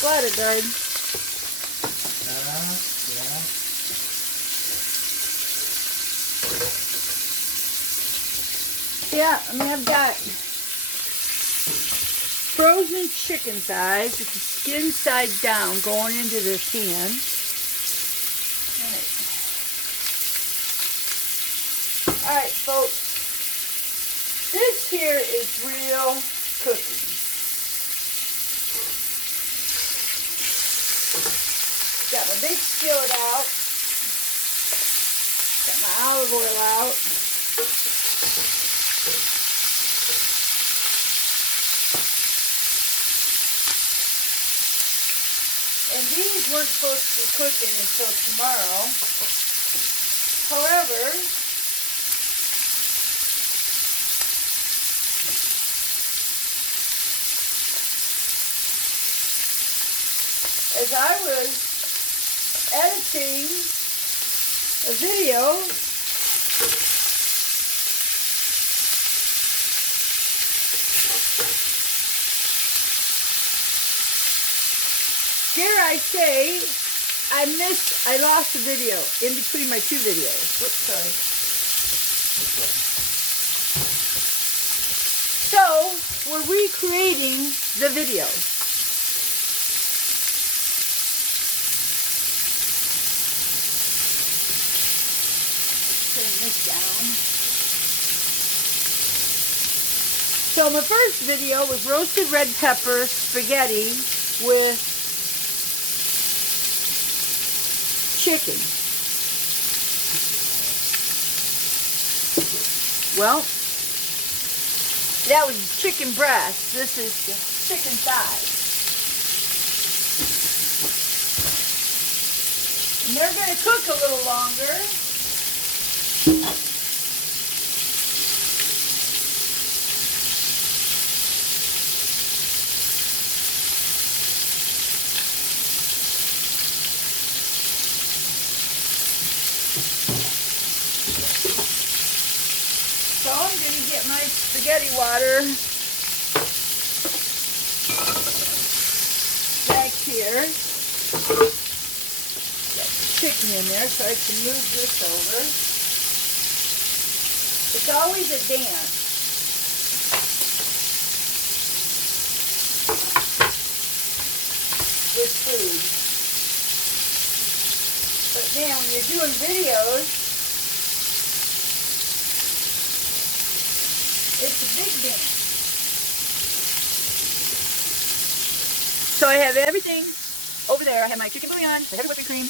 Bladder guard. Yeah. Yeah, I mean, I've got frozen chicken thighs with the skin side down going into the can. All right, folks. This here is real cooking. Got my big skillet out. Got my olive oil out. And these weren't supposed to be cooking until tomorrow. However, as I was editing a video, dare I say, I lost a video in between my two videos. Oops, sorry. So, we're recreating the video. Turn this down. So my first video was roasted red pepper spaghetti with chicken. Well, that was chicken breast. This is chicken thighs. And they're going to cook a little longer. So I'm going to get my spaghetti water back here. Got the chicken in there so I can move this over. It's always a dance. With food. But man, when you're doing videos, it's a big dance. So I have everything over there. I have my chicken bouillon, the heavy whipping cream,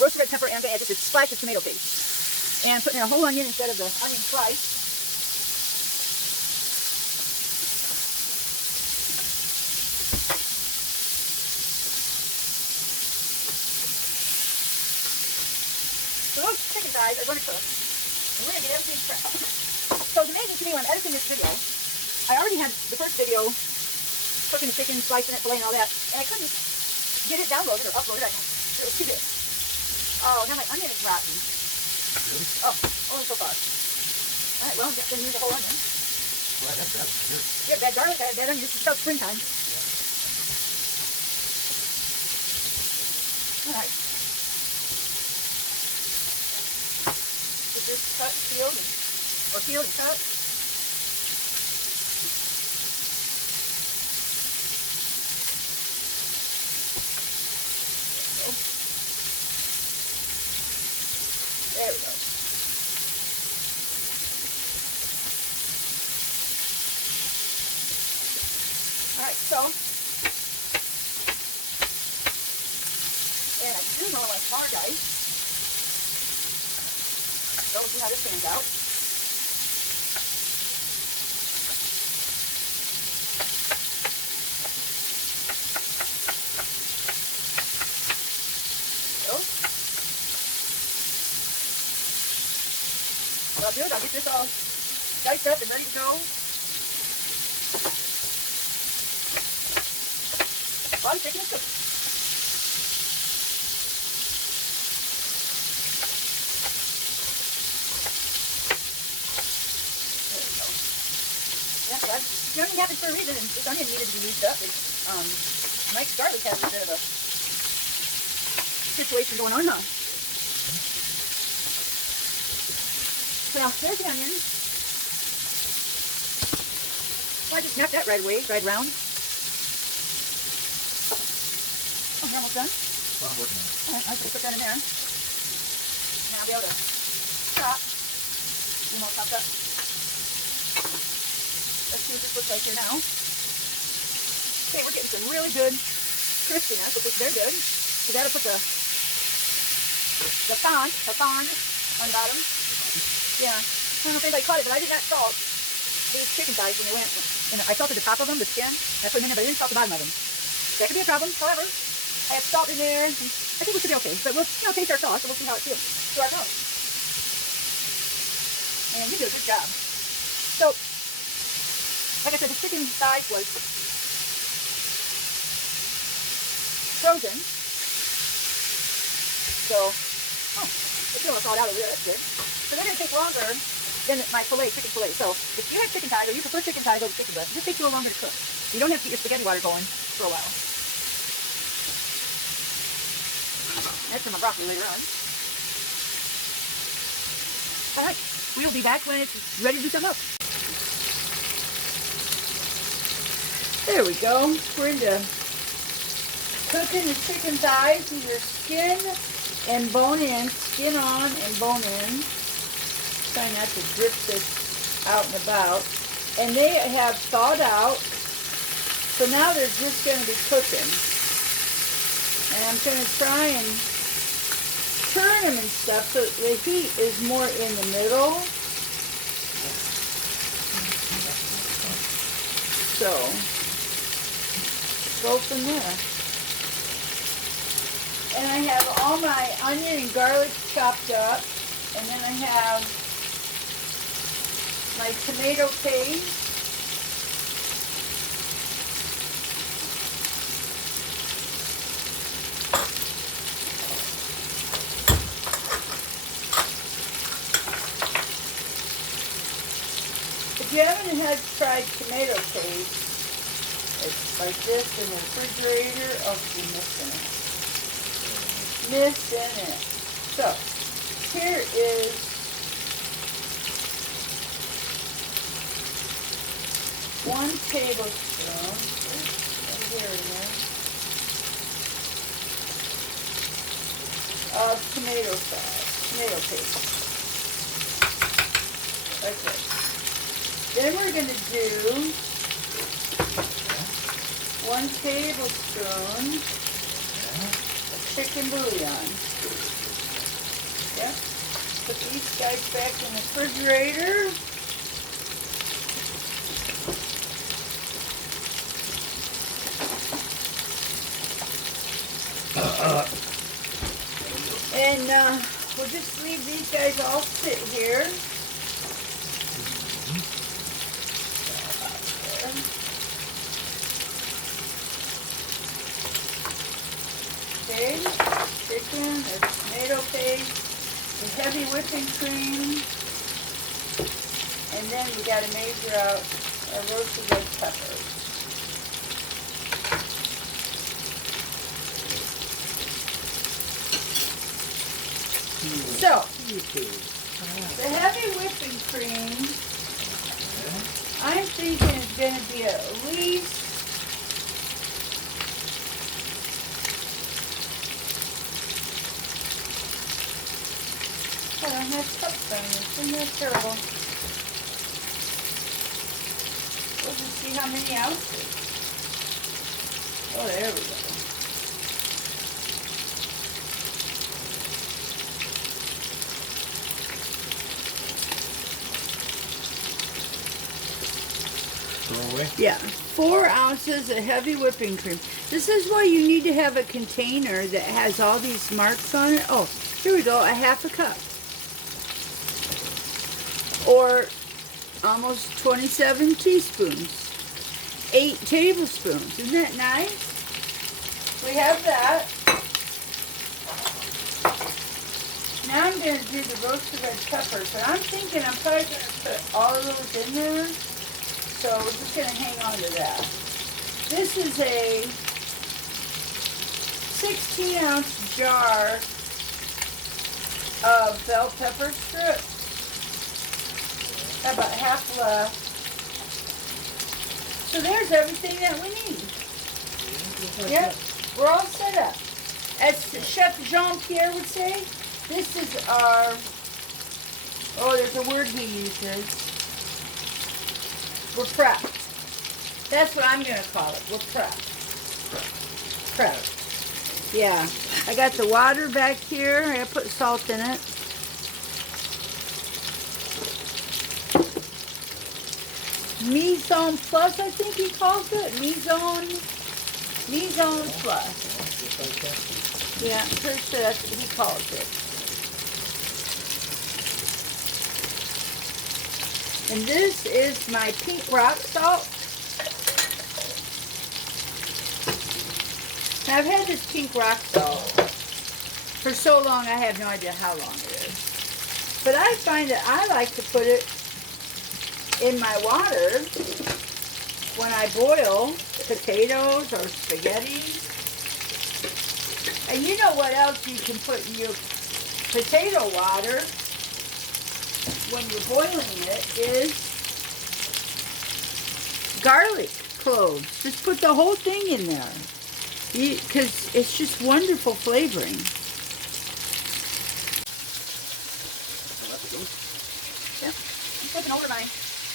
roasted red pepper, and I add just a splash of tomato paste. And putting in a whole onion instead of the onion slice. So those chicken thighs are going to cook. And we're going to get everything prepped. So it's amazing to me when I'm editing this video. I already had the first video cooking chicken, slicing it, filleting, all that, and I couldn't get it downloaded or uploaded. It was too big. Oh, now my onion is rotten. Really? Oh, only so far. All right, well, I'm just going to use the whole onion. Well, I have that here. Yeah, bad garlic, I have bad onion. This is about springtime. All right. Get this cut and peeled, or peeled and cut. There we go. All right, so, and I do know I want smaller dice. So we'll see how this pans out. So I'll do it. I'll get this all diced up and ready to go. While the chicken is cooking. There we go. Yeah, so that, you know, it happens for a reason, and this onion needed to be used up. It's Mike's garlic has a bit of a situation going on, huh? Well, there's the onion. Well, I just snapped that right away, right round. Oh, you're almost done? Well, I'm working on it. All right, I can put that in there. Now I'll be able to chop. You know, chopped up. Let's see what this looks like here now. Okay, we're getting some really good crispiness, which is very good. We gotta put the fond on the bottom. Yeah. I don't know if anybody caught it, but I did not salt these chicken thighs when they went. And I salted the top of them, the skin. I put them in there, but I didn't salt the bottom of them. That could be a problem. However, I have salt in there. I think we should be okay. But we'll taste our sauce and we'll see how it feels to our tongue. And you do a good job. So, like I said, the chicken thighs was frozen. So, it's going to thaw it out a little bit. That's good. So they're going to take longer than my chicken fillet. So if you have chicken thighs or you prefer chicken thighs over chicken breast, it just takes a little longer to cook. You don't have to keep your spaghetti water going for a while. That's for my broccoli later on. All right, we'll be back when it's ready to do something else. There we go. We're into cooking the chicken thighs. These are skin and bone in, skin on and bone in. Try not to drip this out and about. And they have thawed out. So now they're just going to be cooking. And I'm going to try and turn them and stuff so the heat is more in the middle. So, go from there. And I have all my onion and garlic chopped up. And then I have my tomato paste. If you haven't had tried tomato paste, it's like this in the refrigerator. Oh, you're missing it. So, here is one tablespoon. Of tomato sauce, tomato paste. Okay. Then we're going to do 1 tablespoon of chicken bouillon. Yep. Put these guys back in the refrigerator. And we'll just leave these guys all sit here. Okay, chicken, there's tomato paste, the heavy whipping cream, and then we got to measure out our roasted red peppers. So, the heavy whipping cream, I'm thinking is going to be at least I don't have cups on this. Isn't that terrible? We'll just see how many ounces. Oh, there we go. Throw away? Yeah, 4 ounces of heavy whipping cream. This is why you need to have a container that has all these marks on it. Oh, here we go, a half a cup. Or almost 27 teaspoons. 8 tablespoons. Isn't that nice? We have that. Now I'm going to do the roasted red peppers. And I'm thinking I'm probably going to put all of those in there. So we're just going to hang on to that. This is a 16-ounce jar of bell pepper strips. About half left. So there's everything that we need. Yep, we're all set up. As Chef Jean-Pierre would say, this is our, oh, there's a word he uses. We're prepped. That's what I'm going to call it. We're prepped. Prepped. Yeah. I got the water back here. I put salt in it. Mise-en Plus, I think he calls it. Mise-en Plus. Yeah, I'm pretty sure that's what he calls it. And this is my pink rock salt. Now, I've had this pink rock salt for so long, I have no idea how long it is. But I find that I like to put it in my water when I boil potatoes or spaghetti. And you know what else you can put in your potato water when you're boiling it is garlic cloves. Just put the whole thing in there because it's just wonderful flavoring. Yep. I'm flipping over my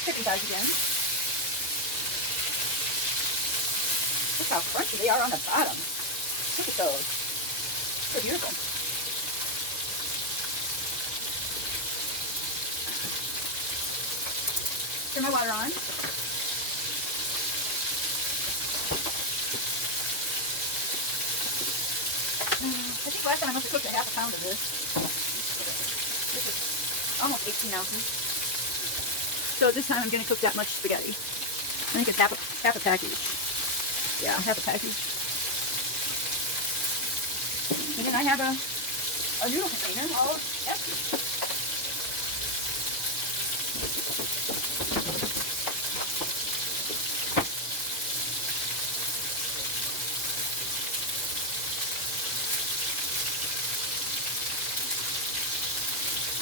chicken thighs again. Look how crunchy they are on the bottom. Look at those. They're beautiful. Turn my water on. I think last time I must have cooked a half a pound of this. This is almost 18 ounces. So this time I'm going to cook that much spaghetti. I think it's half a package. Yeah, half a package. And then I have a noodle container all empty.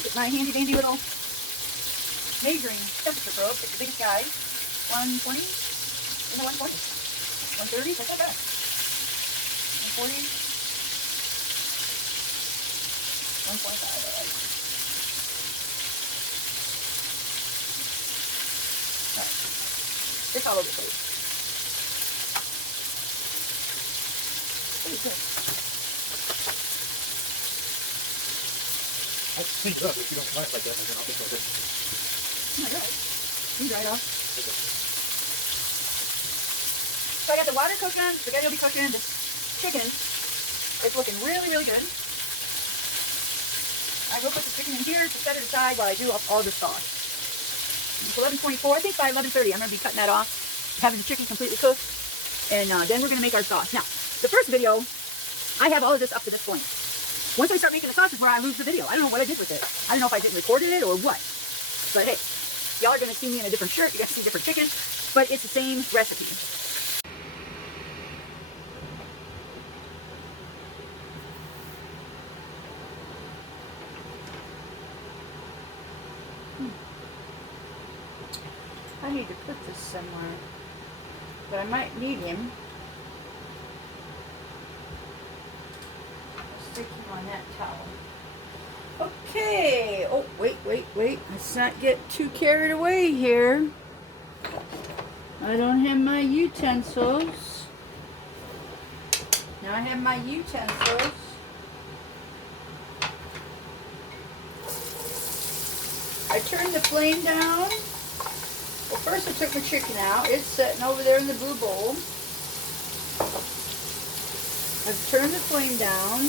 Get my handy dandy little measuring temperature probe. It's the biggest guy. 120? Is it 120? 130? That's not bad. 140? 125, alright. Alright. It's all over the place. What is this? I'll clean it up if you don't mind like that, and then I'll just go this. Oh my god. You dry it off. So I got the water cooking, the spaghetti will be cooking, the chicken is looking really, really good. I will put the chicken in here to set it aside while I do all the sauce. It's 11:24. I think by 11:30 I'm going to be cutting that off, having the chicken completely cooked, and then we're going to make our sauce. Now, the first video, I have all of this up to this point. Once I start making the sauce is where I lose the video. I don't know what I did with it. I don't know if I didn't record it or what. But hey, y'all are going to see me in a different shirt. You're going to see different chicken, but it's the same recipe. I need to put this somewhere, but I might need him. I'll stick him on that towel. Okay. Oh, wait. Let's not get too carried away here. I don't have my utensils. Now I have my utensils. I turned the flame down. Well, first I took my chicken out. It's sitting over there in the blue bowl. I've turned the flame down.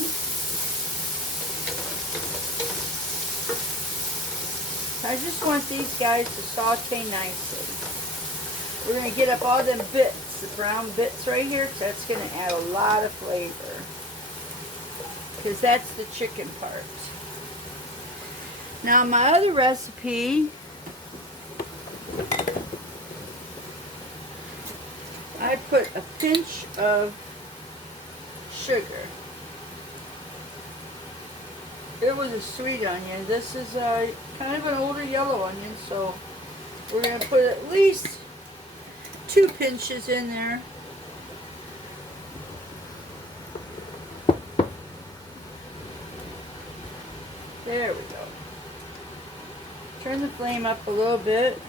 I just want these guys to saute nicely. We're going to get up all them bits, the brown bits right here, because that's going to add a lot of flavor. Because that's the chicken part. Now my other recipe, I put a pinch of sugar. It was a sweet onion. This is kind of an older yellow onion, so we're going to put at least 2 pinches in there. There we go. Turn the flame up a little bit.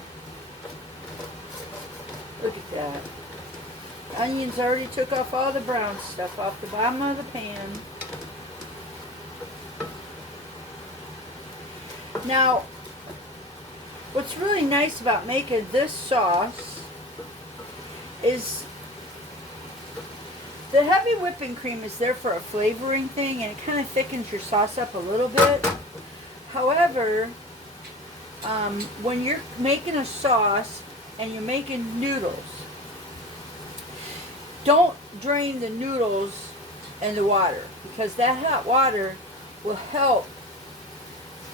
Look at that. Onions already took off all the brown stuff off the bottom of the pan. Now, what's really nice about making this sauce is the heavy whipping cream is there for a flavoring thing, and it kind of thickens your sauce up a little bit. However, when you're making a sauce and you're making noodles, don't drain the noodles in the water, because that hot water will help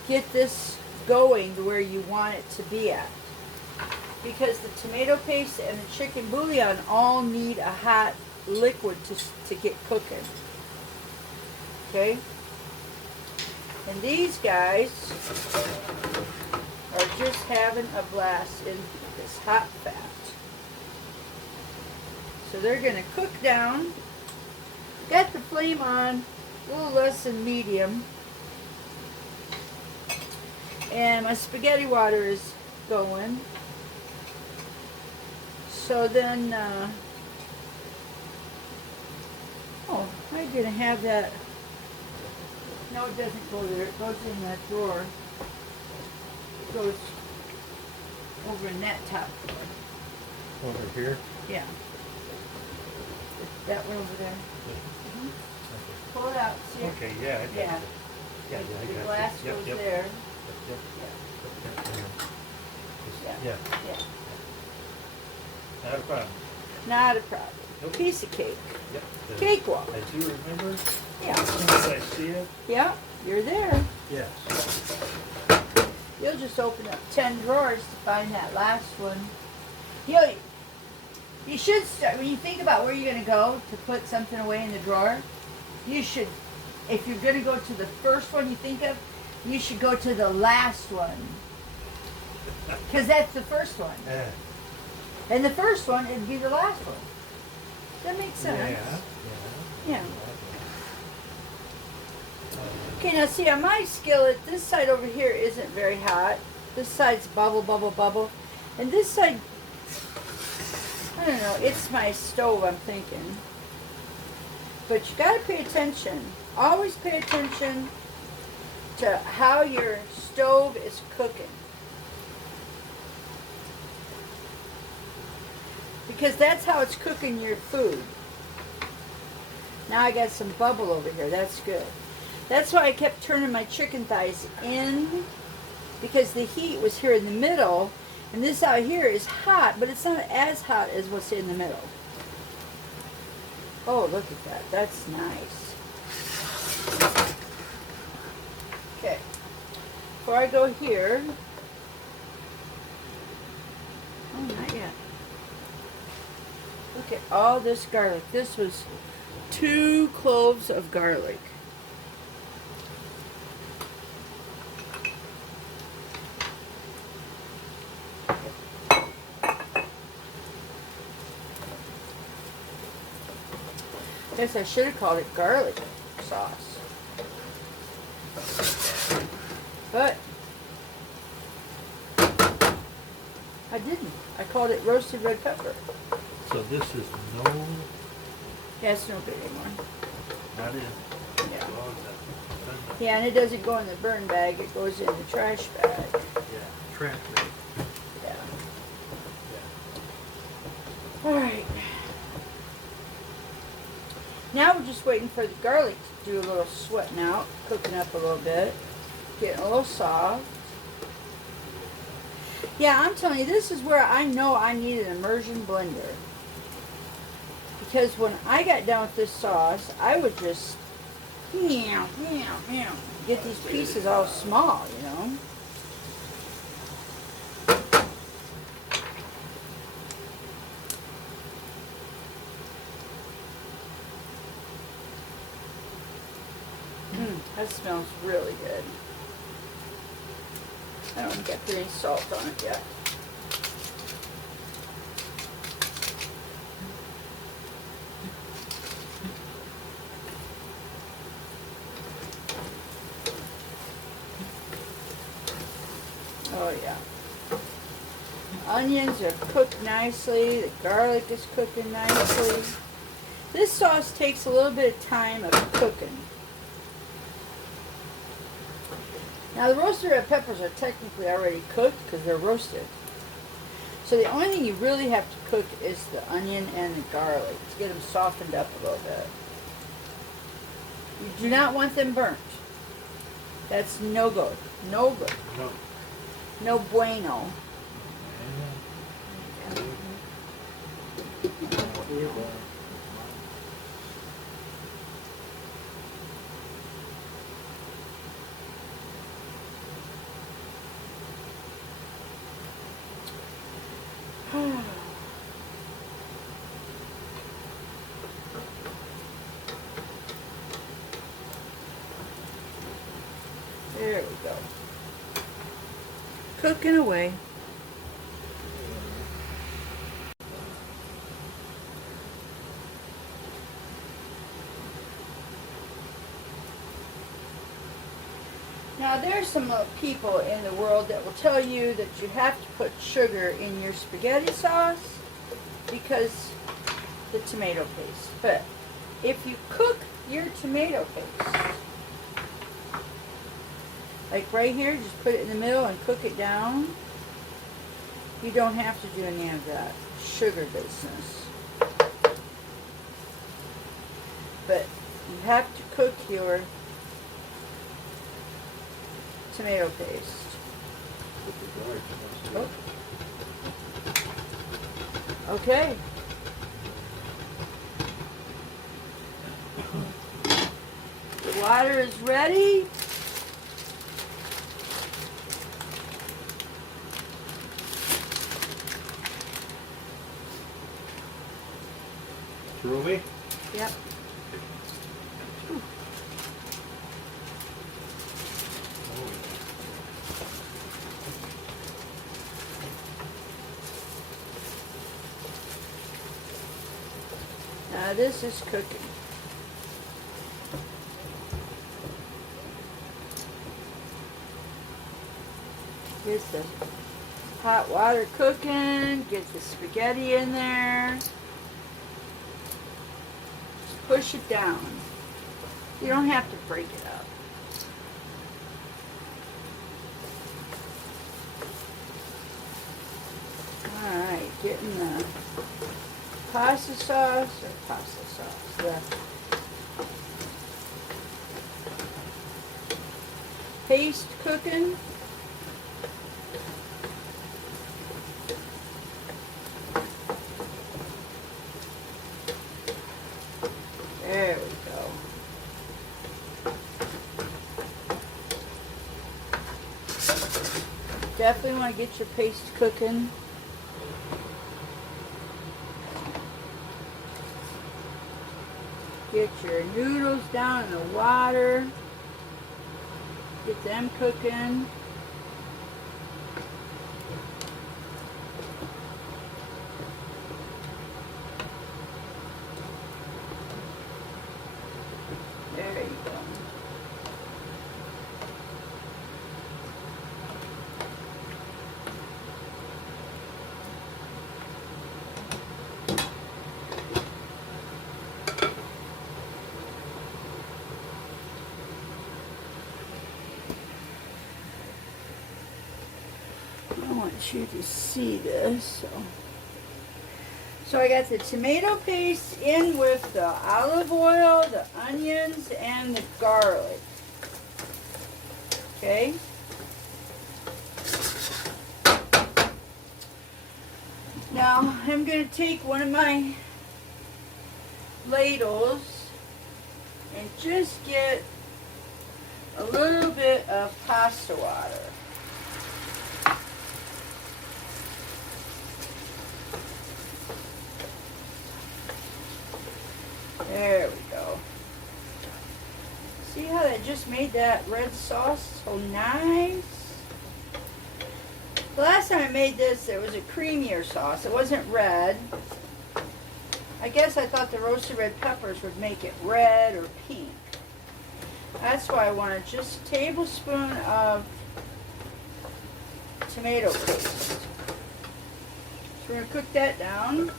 get this going to where you want it to be at. Because the tomato paste and the chicken bouillon all need a hot liquid to get cooking. Okay? And these guys are just having a blast in this hot fat. So they're going to cook down. Got the flame on a little less than medium. And my spaghetti water is going. So then, oh, I didn't have that. No, it doesn't go there. It goes in that drawer. It goes over in that top drawer. Over here? Yeah. That one over there. Pull it out. See it? Okay, yeah. Yeah. Yeah, The I got glass it. Yep, goes yep. there. Yep, Yeah. yeah. Yeah. Not a problem. Not a problem. Nope. Piece of cake. Yep. Cakewalk. I do remember. Yeah. As soon as I see it. Yeah, you're there. Yes. You'll just open up 10 drawers to find that last one. You should start, when you think about where you're going to go to put something away in the drawer, you should, if you're going to go to the first one you think of, you should go to the last one. Because that's the first one. And the first one would be the last one. That makes sense. Yeah. Okay, now see, on my skillet, this side over here isn't very hot. This side's bubble, bubble, bubble. And this side, I don't know, it's my stove, I'm thinking. But you gotta pay attention. Always pay attention to how your stove is cooking. Because that's how it's cooking your food. Now I got some bubble over here, that's good. That's why I kept turning my chicken thighs in, because the heat was here in the middle, and this out here is hot, but it's not as hot as what's in the middle. Oh, look at that. That's nice. Okay. Before I go here, oh, not yet. Look at all this garlic. This was 2 cloves of garlic. Guess I should have called it garlic sauce. But I didn't. I called it roasted red pepper. So this is no, Yeah, it's no good anymore. not in. Yeah. Oh, Yeah, and it doesn't go in the burn bag. It goes in the trash bag. yeah, trash bag. Yeah. Yeah. All right. Now we're just waiting for the garlic to do a little sweating out, cooking up a little bit, getting a little soft. Yeah, I'm telling you, this is where I know I need an immersion blender. Because when I got done with this sauce, I would just get these pieces all small, you know. I That smells really good. I don't think I put any salt on it yet. Oh yeah. Onions are cooked nicely. The garlic is cooking nicely. This sauce takes a little bit of time of cooking. Now the roasted red peppers are technically already cooked because they're roasted. So the only thing you really have to cook is the onion and the garlic to get them softened up a little bit. You do not want them burnt. That's no good. No good. No. No bueno. There we go. Cooking away. Now there's some people in the world that will tell you that you have to put sugar in your spaghetti sauce because the tomato paste. But if you cook your tomato paste, like right here, just put it in the middle and cook it down, you don't have to do any of that sugar business. But you have to cook your tomato paste. Oh. Okay. The water is ready. Ruby? Yep. Now this is cooking. Get the hot water cooking, get the spaghetti in there. Just push it down. You don't have to break it up. Alright, getting the pasta sauce, the paste cooking. There we go. Definitely want to get your paste cooking. Get your noodles down in the water. Get them cooking. There you go. I want you to see this. So I got the tomato paste in with the olive oil, the onions, and the garlic. Okay? Now I'm going to take one of my ladles and just get a little bit of pasta water. There we go. See See how that just made that red sauce so nice? The last time I made this, it was a creamier sauce. It wasn't red. I guess I thought the roasted red peppers would make it red or pink. That's why I wanted just a tablespoon of tomato paste. So we're going to cook that down.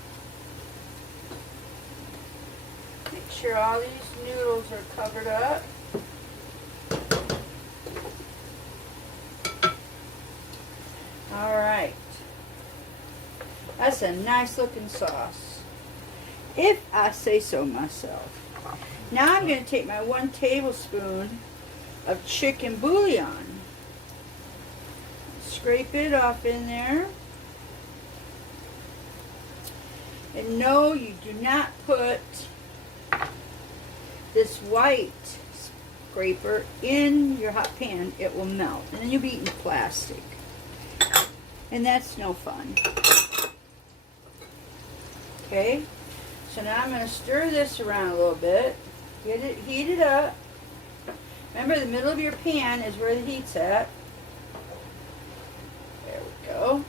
Make sure all these noodles are covered up. All right. That's a nice looking sauce, if I say so myself. Now I'm going to take my 1 tablespoon of chicken bouillon. Scrape it off in there. And no, you do not put this white scraper in your hot pan. It will melt, and then you'll be eating plastic. And that's no fun. Okay, so now I'm going to stir this around a little bit. Get it heated up. Remember, the middle of your pan is where the heat's at. There we go.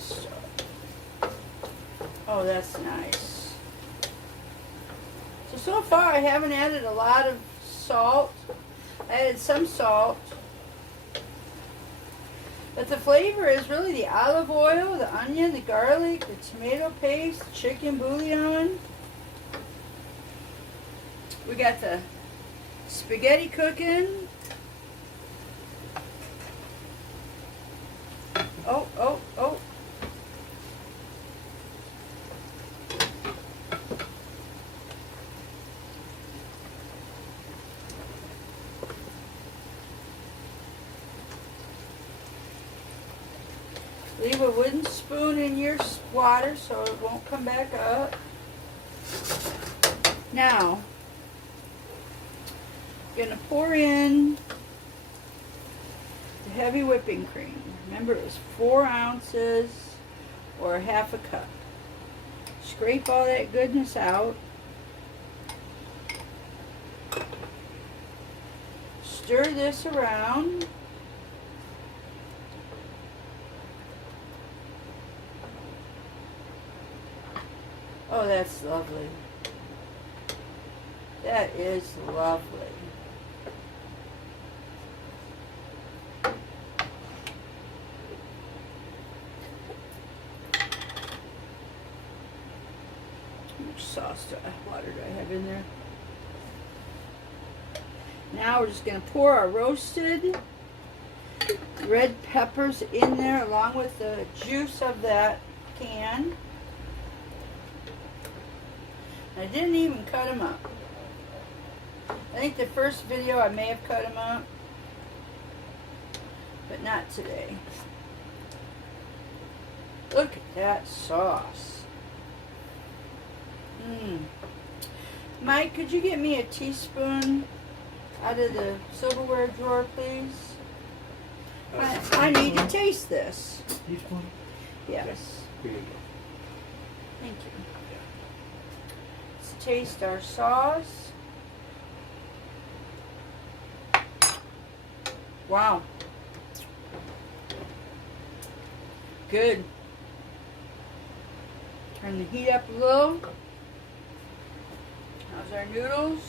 So, oh, that's nice. So far I haven't added a lot of salt. I added some salt. But the flavor is really the olive oil, the onion, the garlic, the tomato paste, the chicken bouillon. We got the spaghetti cooking. Oh, oh, oh. Leave a wooden spoon in your water so it won't come back up. Now, I'm going to pour in the heavy whipping cream. Remember, it was 4 ounces or half a cup. Scrape all that goodness out. Stir this around. Oh, that's lovely. That is lovely. How much sauce water do I have in there? Now we're just going to pour our roasted red peppers in there along with the juice of that can. I didn't even cut them up. I think the first video I may have cut them up, but not today. Look at that sauce. Mike, could you get me a teaspoon out of the silverware drawer, please? I need to taste this. Teaspoon? Yes. Here you go. Thank you. Let's taste our sauce. Wow. Good. Turn the heat up a little. How's our noodles?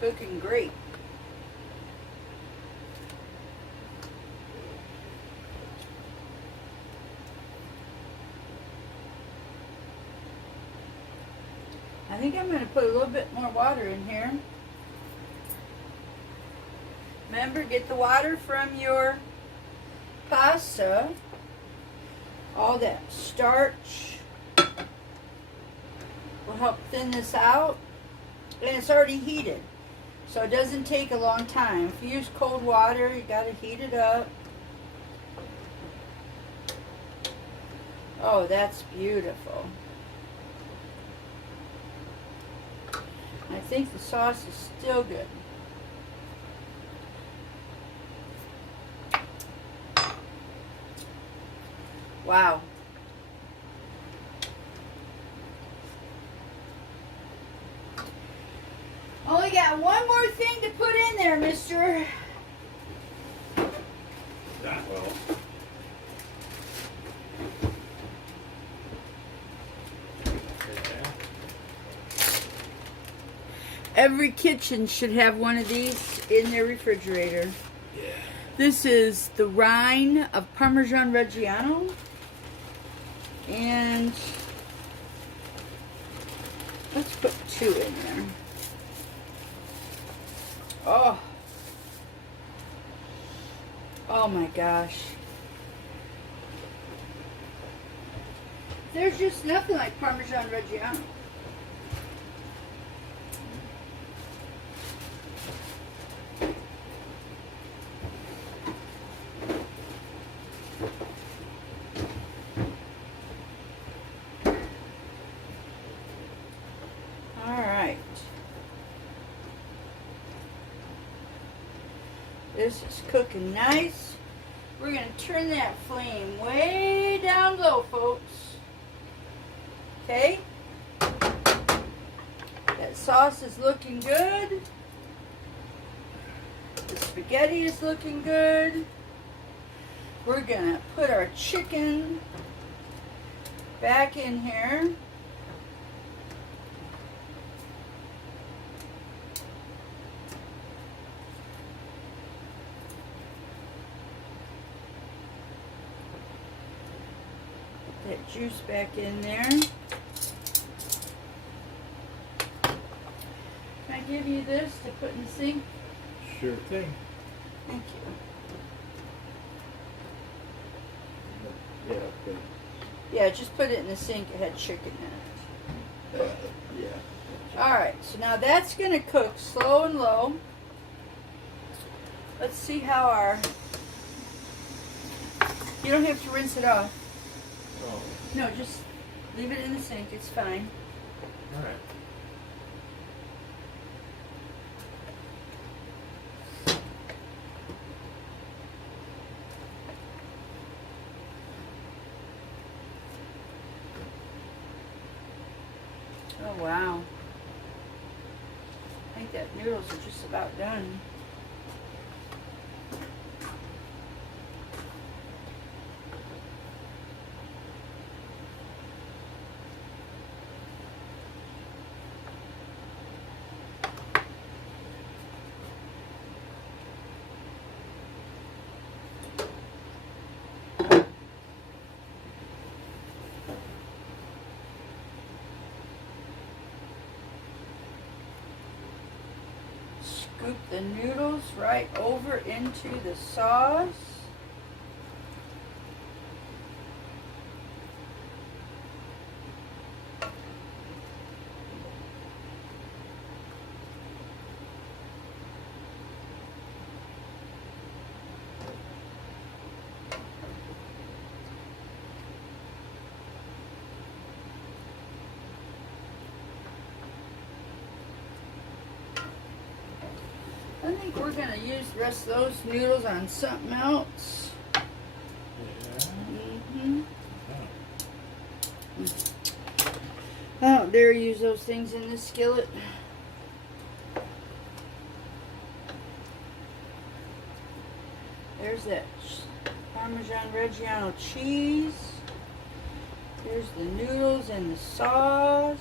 Cooking great. I think I'm going to put a little bit more water in here. Remember, get the water from your pasta. All that starch will help thin this out. And it's already heated, so it doesn't take a long time. If you use cold water, you got to heat it up. Oh, that's beautiful. I think the sauce is still good. Wow. Only got one more thing to put in there, mister. That well. Every kitchen should have one of these in their refrigerator. Yeah. This is the rind of Parmesan Reggiano. And let's put 2 in there. Oh. Oh my gosh. There's just nothing like Parmesan Reggiano. This is cooking nice. We're going to turn that flame way down low, folks. Okay? That sauce is looking good. The spaghetti is looking good. We're going to put our chicken back in here. That juice back in there. Can I give you this to put in the sink? Sure thing. Thank you. Yeah, okay. Yeah, just put it in the sink. It had chicken in it. Yeah. Alright, so now that's going to cook slow and low. Let's see how our... You don't have to rinse it off. Oh, No, just leave it in the sink. It's fine. all right. Oh, wow. I think that noodles are just about done. Scoop the noodles right over into the sauce. I think we're going to use the rest of those noodles on something else. Yeah. I don't dare use those things in this skillet. There's that Parmesan Reggiano cheese. There's the noodles and the sauce.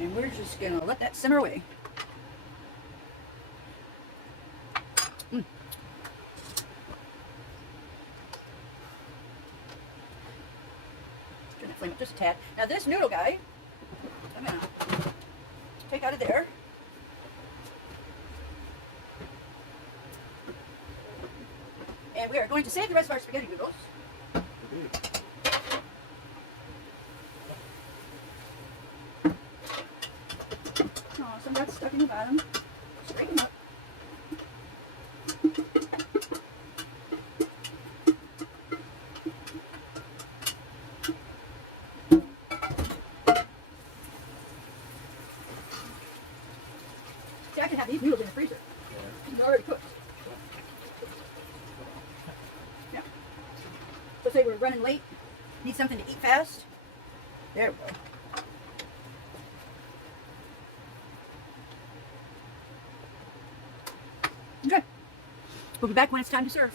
And we're just going to let that simmer away. Turn that flame up just a tad. Now this noodle guy, I'm going to take out of there. And we are going to save the rest of our spaghetti noodles. Oh, some got stuck in the bottom. Straighten them up. See, I can have these noodles in the freezer. They're already cooked. Yeah. So say we're running late, need something to eat fast. There we go. Okay. We'll be back when it's time to serve.